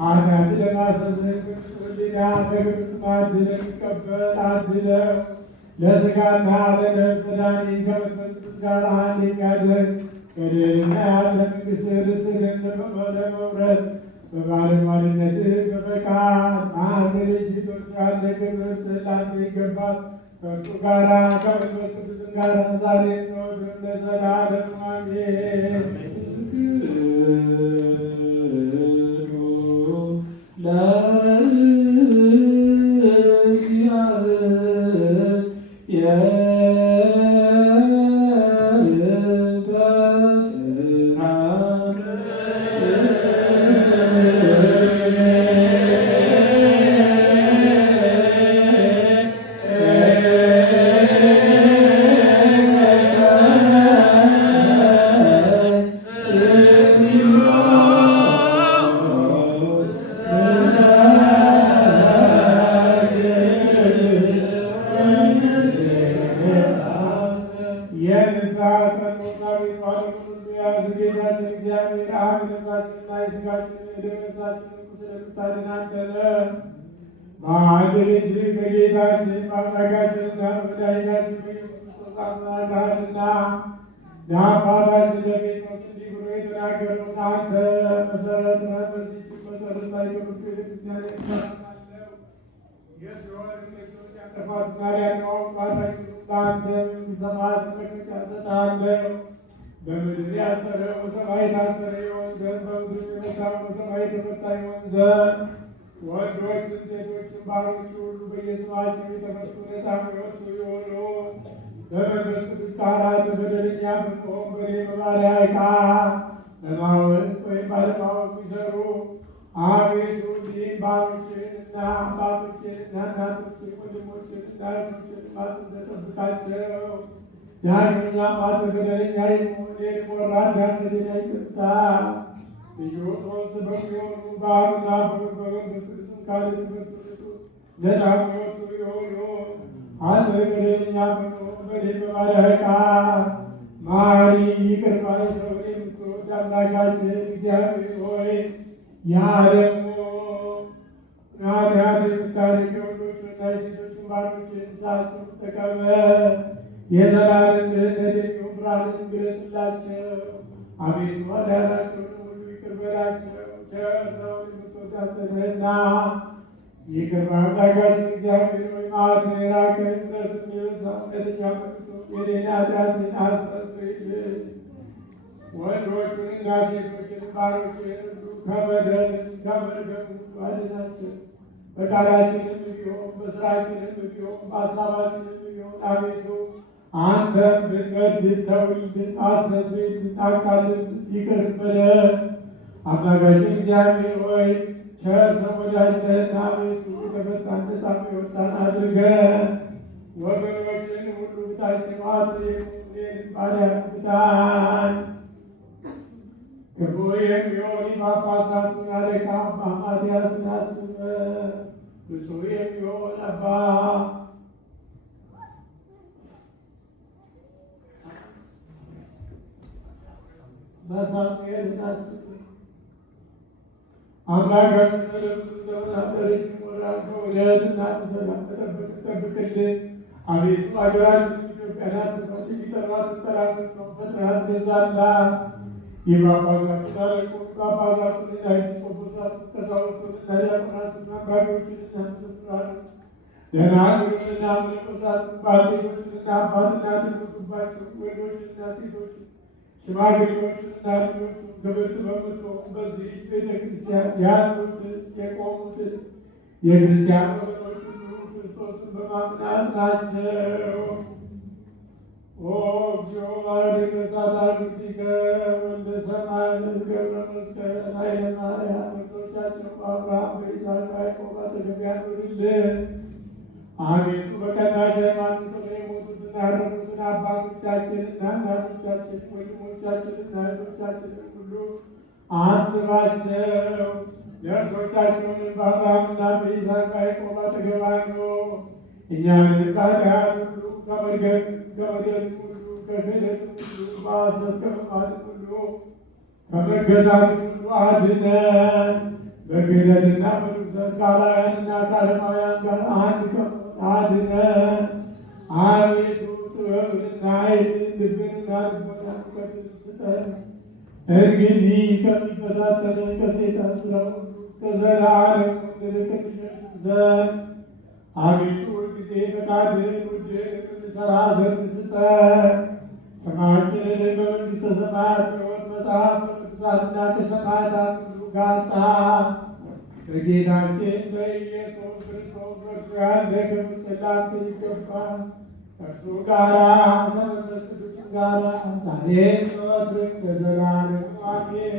ኃጢአት ለማስተስረይ ሕሊና ከግብፅ ማዕድ ለሚቀበል አድለው ለሥጋና ለነፍስ መድኃኒት ከመንፈስ ቅዱስ ጋር አንድ የሚያደርግ ከድህና ያለ መንግሥት ርስትህን ለመውረስ በባለሟልነትህ በፈቃድ ማዕበል ሴቶች ያለ ክብር ስላንተ ይገባል። ከእርሱ ጋራ ከመንፈስ ቅዱስም ጋር ዛሬ ዘወትርም ለዘላለሙ አሜን። ለአባታችን ለጴጥሮስ እንዲህ ብሎ የተናገረውን አንተ መሰረት ነህ። በዚህች መሰረት ላይ ቅዱስ ቤተክርስቲያን እመሰርታለሁ። የሲኦል ደጆች ያጠፏትና ሊያነዋውጧት አይችሉም። ለአንተ መንግሥተ ሰማያት መክፈቻ እሰጥሃለሁ። በምድር ያሰረው በሰማይ የታሰረ ይሆን ዘንድ፣ በምድር የፈታው በሰማይ የተፈታ ይሆን ዘንድ፣ ወንዶችም ሴቶችም ባሮች ሁሉ በየስማቸው የተፈቱ ነፃ የወጡ ይሆኑ። በመንፈስ ቅዱስ ካህናት በደለኛ ብንሆን በእኔ በባሪያ ዕቃ ለማወቅ ወይም ባለማወቅ ቢሰሩ አቤቱ እኒህን ባሮችህንና አባቶችህንና እናቶችህን ወንድሞችህንና እህቶችህን ማስነህ ጠብቃቸው። ዳግመኛም አንተ በደለኛ የሆኑ እኔንም ወራዳ በደለኛ ይቅርታ ልዩ ሦስት በሚሆኑ በአብና በወልድ በመንፈስ ቅዱስም ካለ ትምህርት ነፃ የሚወጡ ይሆኑ። አንተ በደለኛ ብንሆን በእኔ በባሪያ ዕቃ መሐሪ ይቅር ባይ ሰውን የምትወድ አምላካችን እግዚአብሔር ሆይ ያ ደግሞ ኃጢአት የምታርቅ የወንዶችንና የሴቶችን ባሮችህን ንስሐቸውን ተቀበል። የዘላለም ድኅነት የሚሆን ብርሃንን ግለጽላቸው። አቤቱ ኃጢአታቸውን ሁሉ ይቅር በላቸው። ቸር ሰውን የምትወድ አንተ ነህና ይቅር ባይ አምላካችን እግዚአብሔር ሆይ መዓትህ የራቀ ምሕረትም የበዛ እውነተኛ መንግሥት የእኔን ኃጢአቴን አስተሰርይልኝ። ወንዶቹንና ሴቶችን ባሮችህን ሁሉ ከበደል ከመርገም ሁሉ አድናቸው። በቃላችንም ቢሆን በሥራችንም ቢሆን በሐሳባችንም ቢሆን አቤቱ አንተም ብንበድል ተውልን፣ አስተስርይልን፣ አቃልልን፣ ይቅር በለን። አምላካችን እግዚአብሔር ሆይ ቸር ሰው ወዳጅ ነህና አቤቱ የተፈታን ነፃ የወጣን አድርገን። ወገኖችን ሁሉ ብታችን እኔንም ባሪያህን ፍታኝ። ክፉ የሚሆን ጳጳሳቱን አለቃ አባ ማትያስን አስበን። ብፁዕ የሚሆን አባ ሳሙኤልን አስበን። አምላካችን ለብዙ ዘመናት ለረጅም ወራት በእውነትና በሰላም ጠብቅልን። አቤቱ አገራችን ኢትዮጵያን አስበን። የሚጠሯት ጠላቶች ፈጥነህ አስገዛላት። የጳጳሳቱን አለቆች ጳጳሳቱንና ኤጲስቆጶሳቱን ቀሳውስቱንና ዲያቆናቱን አባቶችንና መዘምራኑን ደናግሉንና መነኮሳቱን ባልቴቶችንና አባትና ልጆቹባቸው ወንዶችንና ሴቶችን ሽማግሌዎችንና ልጆቹን ክብርት በምትሆን በዚህ ቤተ ክርስቲያን ያሉትን የቆሙትን የክርስቲያን ወገኖች ሁሉ ክርስቶስን በማመን አጽናቸው። ኦ እግዚኦ ማረነ ሳታግቲከ ወልደ ሰማይ ገብረ መስቀል ኃይለ ማርያም ወንዶቻቸው በአብርሃም በይስሐቅ በያዕቆብ አጠገብ ያኑርልን። አቤቱ በቀናች ሃይማኖት የሞቱትን ያረፉትን አባቶቻችንና እናቶቻችን ወንድሞቻችንና እህቶቻችንን ሁሉ አስባቸው። ነፍሶቻቸውን በአብርሃምና በይስሐቅ በያዕቆብ አጠገብ አኑር። እኛንም ከኃጢአት ሁሉ ከመርገም ከበደል ሁሉ ከክህነት ሁሉ በሐሰት ከመማል ሁሉ ከመገዛት ሁሉ አድነን። በክህነትና በርኩሰት ከአላውያንና ከዓለማውያን ጋር አንድ ከመሆን አድነን። አቤቱ ጥበብንና ኃይልን ልብንና ልቦናን እውቀትን ስጠን። እንግዲህ ከሚፈታተነን ከሰይጣን ሥራ ሁሉ እስከ ዘላለም መንገድ እንሸሽ ዘንድ አቤቱ ሁልጊዜ ፈቃድህን ውድህን የምንሠራ ዘንድ ስጠን። ስማችንን በመንግሥተ ሰማያት በሕይወት መጽሐፍ ከቅዱሳንና ከሰማዕታት ሁሉ ጋር ጻፍ። በጌታችን በኢየሱስ ክርስቶስ በእርሱ ያለ ክብር ጽላንተ ይገባል። ከእርሱ ጋራ ከመንፈስ ቅዱስ ጋራ ዛሬም ዘወትርም ለዘላለሙ አሜን።